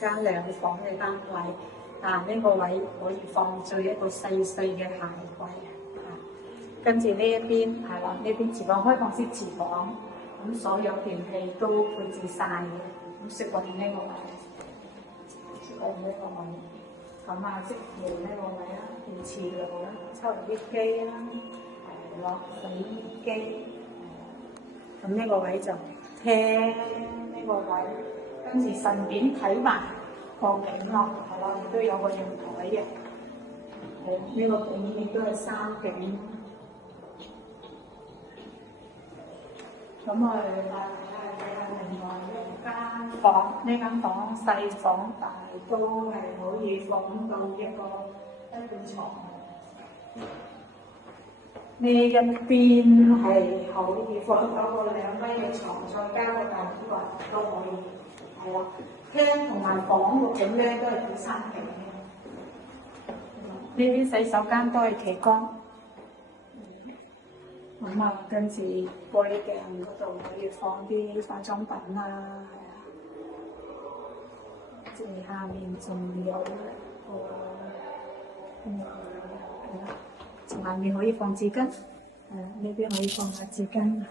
間兩房嘅單位，呢個位可以放置一個細細嘅鞋櫃跟住呢一邊係啦，呢邊廚房開放式廚房，咁所有電器都配置晒嘅。咁食櫃呢個位，食櫃呢個位，咁即係呢個位啦，電磁爐啦，抽油煙機啦，係咯，洗衣機。咁呢個位就廳呢個位，跟住順便睇埋個景咯，係咯，亦都有個陽台嘅。呢個景亦都係山景。咁我哋另外一間房，呢間房細房，但係都係可以放到一張床。呢一邊係可以放到個2米嘅床，再加個大衣櫃都可以。係啦，廳同埋房個景咧都係睇山景嘅。呢邊洗手間都係企缸。跟住玻璃鏡嗰度可以放啲化妝品啦，係下面仲有下面可以放紙巾，呢邊可以放下紙巾。